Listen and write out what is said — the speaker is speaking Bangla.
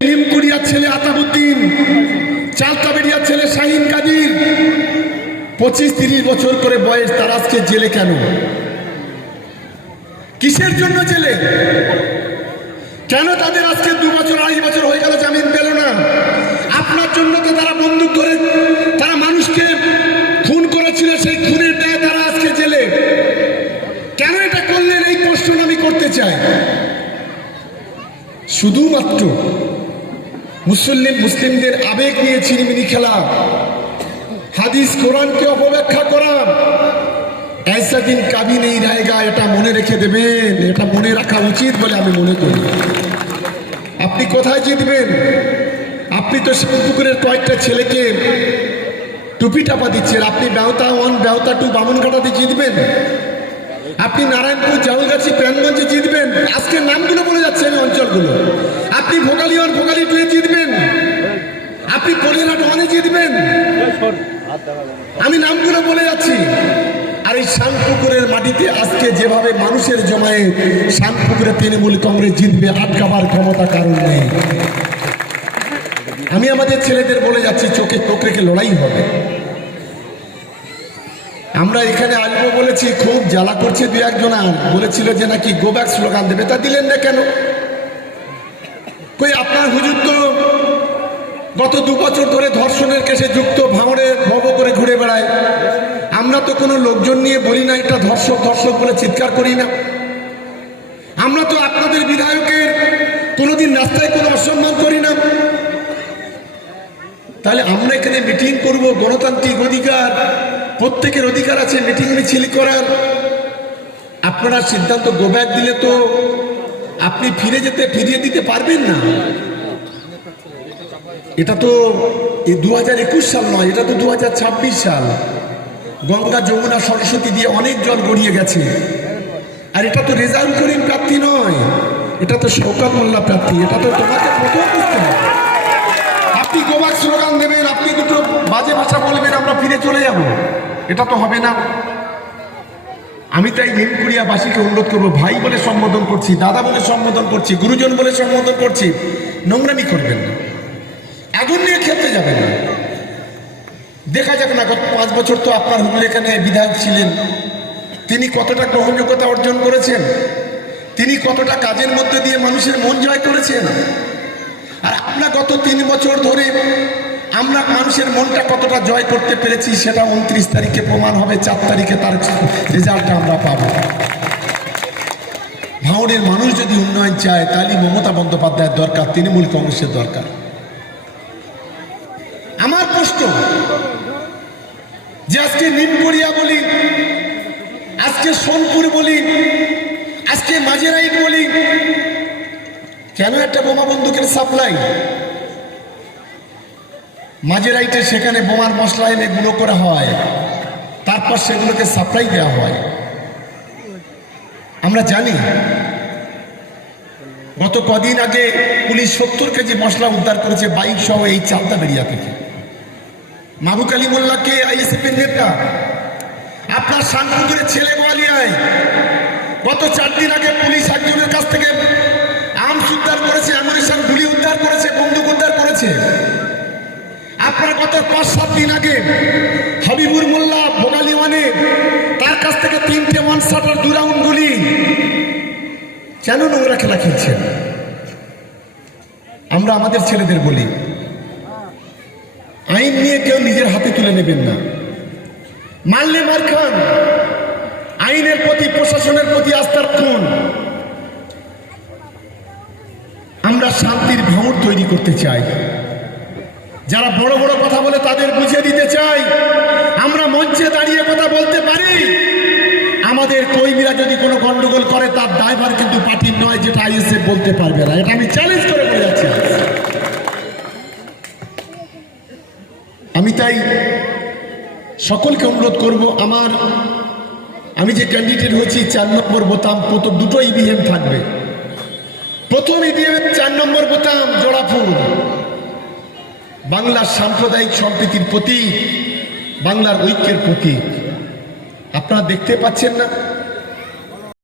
নিমকুড়িয়ার ছেলে আতাবুদ্দিন, চালতাবেড়িয়ার ছেলে শাহিন কাদির, 25-30 বছর করে বয়স, তারা আজকে জেলে কেন? কিসের জন্য জেলে? কেন তাদের আজকে 2 বছর 2.5 বছর হয়ে গেল জামিন পেল না? আপনার জন্য তো তারা বন্দুক ধরে তারা মানুষকে খুন করেছিল, সেই খুনের দায়ে তারা আজকে জেলে। কেন এটা করলেন? এই প্রশ্ন আমি করতে চাই। শুধুমাত্র মুসলিমদের আবেগ নিয়ে ছিনিমিনি খেলা, হাদিস কোরআনকে অপব্যাখ্যা করা, ऐसा दिन कभी नहीं रहेगा, এটা মনে রেখে দেবেন। এটা মনে রাখা উচিত বলে আমি মনে করি। আপনি কোথায় জিতবেন? আপনি তো শিবপুকুরের কয়েকটা ছেলেকে টুপি টাপা দিচ্ছেন। আপনি বেওতা 1 বেওতা 2 বামুনঘাটাতে জিতবেন? আপনি নারায়ণপুর, জাউলগাছি, প্রাণগঞ্জে জিতবেন? আজকে নামগুলো বলে যাচ্ছে আমি অঞ্চলগুলো। আপনি ভোগালী 1 ভোগালী 2 জিতবেন? আপনি কলিয়াঘাট 1 জিতবেন? আমি নামগুলো বলে যাচ্ছি। আর এই শানপুকুরের মাটিতে আজকে যেভাবে মানুষের জমায়েত, শানপুকুরে তৃণমূল কংগ্রেস জিতবে, আটকাবার ক্ষমতা কারণ নেই। আমি আমাদের ছেলেদের বলে যাচ্ছি, চোখে চোখ রেখে লড়াই হবে। আমরা এখানে আসবো বলেছি, খুব জ্বালা করছে 2-1 জন বলেছিল যে নাকি গো ব্যাক স্লোগান দেবে, তা দিলেন না কেন? কই আপনার হুজুর তো গত 2 বছর ধরে ধর্ষণের কেসে যুক্ত, ভাঙড়ে ভব করে ঘুরে বেড়ায়। আমরা তো কোনো লোকজন নিয়ে বলি না এটা ধর্ষক ধর্ষক বলে চিৎকার করি না। আমরা তো আপনাদের বিধায়কের কোনোদিন রাস্তায় কোনো অসম্মান করি না। তাহলে আমরা এখানে মিটিং করব, গণতান্ত্রিক অধিকার, প্রত্যেকের অধিকার আছে মিটিং মিছিল করার। আপনারা সিদ্ধান্ত গো ব্যাক দিলে তো আপনি ফিরিয়ে দিতে পারবেন না। এটা তো 2021 সাল নয়, এটা তো 2026 সাল। গঙ্গা, যমুনা, সরস্বতী দিয়ে অনেক জল গড়িয়ে গেছে। আর এটা তো রেজাউল করিম প্রার্থী নয়, এটা তো শওকত মোল্লা প্রার্থী। এটা তো তোমাকে প্রথম বুঝতে হবে। আপনি গো ব্যাক স্লোগান দেবেন, আপনি দুটো বাজে ভাষা বলবেন, আমরা ফিরে চলে যাব, এটা তো হবে না। আমি তাই নিমকুড়িয়াবাসীকে অনুরোধ করবো, ভাই বলে সম্বোধন করছি, দাদা বলে সম্বোধন করছি, গুরুজন বলে সম্বোধন করছি, নোংরামি করবেন না, আগুন নিয়ে খেলতে যাবেন না। দেখা যাক না, গত 5 বছর তো আপনার হুজুর এখানে বিধায়ক ছিলেন, তিনি কতটা গ্রহণযোগ্যতা অর্জন করেছেন, তিনি কতটা কাজের মধ্যে দিয়ে মানুষের মন জয় করেছেন। আর আমরা গত 3 বছর ধরে আমরা মানুষের মনটা কতটা জয় করতে পেরেছি সেটা 29 তারিখে প্রমাণ হবে। 4 তারিখে তার রেজাল্টটা আমরা পাবো। ভাঙড়ের মানুষ যদি উন্নয়ন চায়, তাহলে মমতা বন্দ্যোপাধ্যায়ের দরকার, তৃণমূল কংগ্রেসের দরকার। আমার প্রশ্ন যে আজকে নিমকুড়িয়া বলি, আজকে সোনপুর বলি, আজকে মাঝেরাইট বলি, কেন একটা বোমা বন্দুকের সাপ্লাই? মাঝেরাইটে সেখানে বোমার মশলা এনে গুঁড়ো করা হয়, তারপর সেগুলোকে সাপ্লাই দেওয়া হয়। আমরা জানি গত কদিন আগে পুলিশ 70 কেজি মশলা উদ্ধার করেছে বাইক সহ এই চালতাবেড়িয়া থেকে। মাহবুব আলী মোল্লাকে আইএসএফের নেতা, আপনার শানপুকুরের ছেলে গোয়ালিয়ায় গত 4 দিন আগে পুলিশ একজনের কাছ থেকে আর্মস উদ্ধার করেছে, অ্যামুনিশন, গুলি উদ্ধার করেছে, বন্দুক উদ্ধার করেছে। আপনার গত 5-7 দিন আগে হাবিবুর মোল্লা ভোগালী 1-এ তার কাছ থেকে 3টে 1 শটার 2 রাউন্ড গুলি। কেন নোংরা খেলা খেলছেন? আমরা আমাদের ছেলেদের বলি, আইন নিয়ে কেউ নিজের হাতে তুলে নেবেন না। মারলে মার খান, আইনের প্রতি, প্রশাসনের প্রতি আস্থা রাখুন। আমরা শান্তির ভাঙড় তৈরি করতে চাই। যারা বড় বড় কথা বলে তাদের বুঝিয়ে দিতে চাই, আমরা মঞ্চে দাঁড়িয়ে কথা বলতে পারি। আমাদের কর্মীরা যদি কোনো গন্ডগোল করে তার দায়ভার কিন্তু পার্টির নয়, যেটা আইএসএফ বলতে পারবে না। এটা আমি চ্যালেঞ্জ করে বলে যাচ্ছি। আমি তাই সকলকে অনুরোধ করব, আমি যে ক্যান্ডিডেট হয়েছি 4 নম্বর বোতাম, প্রথম 2টো ইভিএম থাকবে। প্রথম ইভিএম 4 নম্বর বোতাম জোড়া ফুল, বাংলার সাম্প্রদায়িক সম্প্রীতির প্রতীক, বাংলার ঐক্যের প্রতীক। আপনারা দেখতে পাচ্ছেন না